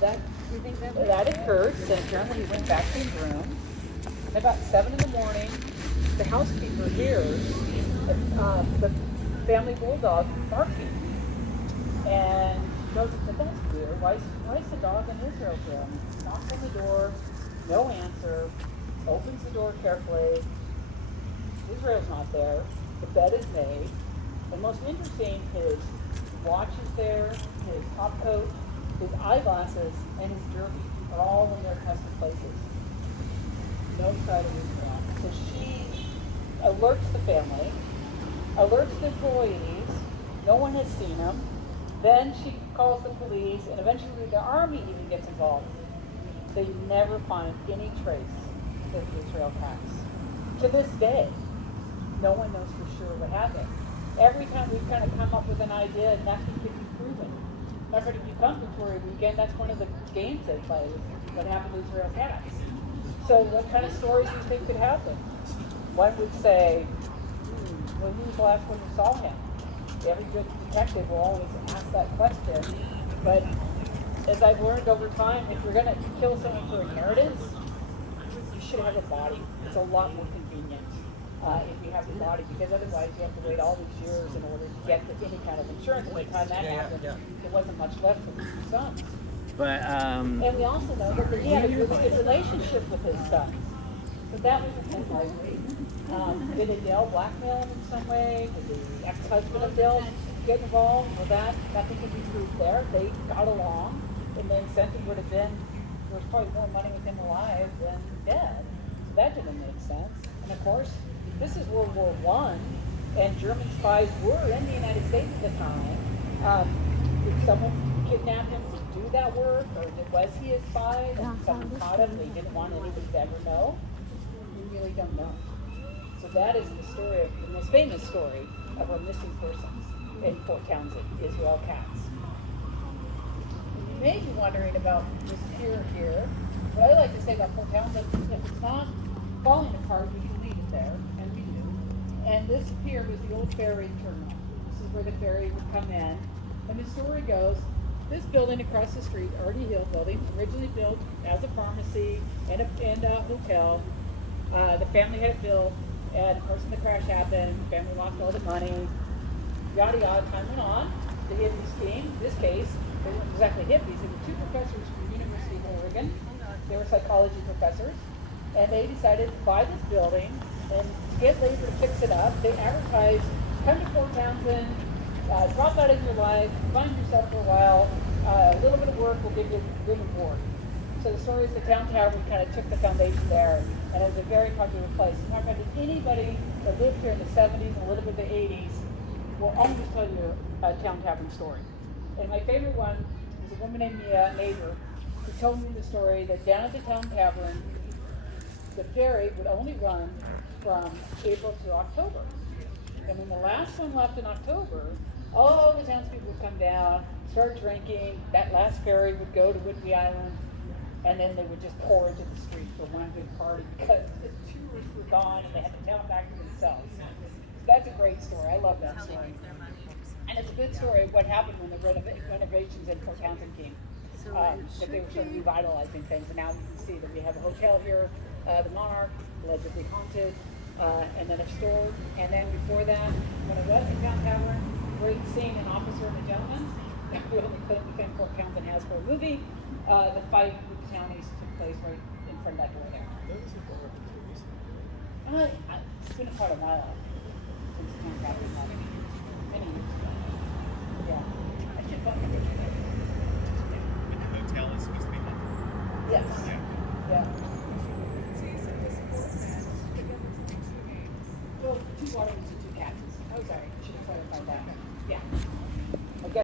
that You think that occurred. Then apparently he went back to his room. At about 7 in the morning, the housekeeper hears the family bulldog barking, and she goes and said, "That's weird. Why is the dog in Israel's room?" Knocks on the door, no answer. Opens the door carefully. Israel's not there. The bed is made. And most interesting, his watch is there, his top coat, his eyeglasses, and his derby are all in their custom places. No sight of Israel. So she alerts the family, alerts the employees. No one has seen him. Then she calls the police, and eventually the army even gets involved. They never find any trace of Israel Katz. To this day, no one knows for sure what happened. Every time we've kind of come up with an idea, nothing can be proven. Remember, if you come to Tory Weekend, that's one of the games they play, what happened to Israel Katz. So what kind of stories do you think could happen? One would say, well, who was the last one who saw him? Every good detective will always ask that question. But as I've learned over time, if you're going to kill someone for inheritance, you should have a body. It's a lot more convenient if you have the body, because otherwise you have to wait all these years in order to get any kind of insurance. By the time that happened, there wasn't much left for his sons. But And we also know that he had a really good relationship with his sons. So that was a thing likely. Did Adele blackmail him in some way? Did the ex-husband of Adele get involved? Well, nothing could be proved there. They got along, and the incentive would have been there was probably more money with him alive than dead. So that didn't make sense. And of course, this is World War I, and German spies were in the United States at the time. Did someone kidnap him to do that work, or was he a spy? And someone caught him and they didn't want anybody to ever know? We really don't know. So that is the story, the most famous story of our missing persons in Fort Townsend, Israel Katz. You may be wondering about this pier here. What I like to say about Fort Townsend, if it's not falling apart, we can leave it there, and we do. And this pier was the old ferry terminal. This is where the ferry would come in. And the story goes, this building across the street, Artie Hill building, originally built as a pharmacy and a hotel. The family had it built, and of course when the crash happened, the family lost all the money. Yada yada, time went on. The hippies came. In this case, they weren't exactly hippies. They were two professors from the University of Oregon. They were psychology professors. And they decided to buy this building and get labor to fix it up. They advertised, come to Fort Townsend, drop out of your life, find yourself for a while, a little bit of work will give you room and board. So the story is the town tavern kind of took the foundation there, and it was a very popular place. In fact, anybody that lived here in the 70s and a little bit of the 80s will always tell you a town tavern story. And my favorite one is a woman named Mia Neighbor, who told me the story that down at the town tavern, the ferry would only run from April to October. And when the last one left in October, all the townspeople would come down, start drinking. That last ferry would go to Whidbey Island, and then they would just pour into the street for one big party because the tourists were gone and they had the town back to themselves. So that's a great story. I love that story. And it's a good story of what happened when the renovations in Fort Townsend came. That they were sort of revitalizing things, and now you can see that we have a hotel here, the Monarch, allegedly haunted, and then a store. And then before that, when it was in Town Tavern, great scene in Officer and the Gentleman. We only claim the fame Fort Townsend has for a movie. The fight with the townies took place right in front of that door there. It's been quite a while since Town Tavern happened. Many years ago. Yeah. I should fucking get you there. The hotel is supposed to be haunted. Yes. Yeah. Well, 2 watermen and 2 captains. Oh, sorry. I should have clarified that. Yeah.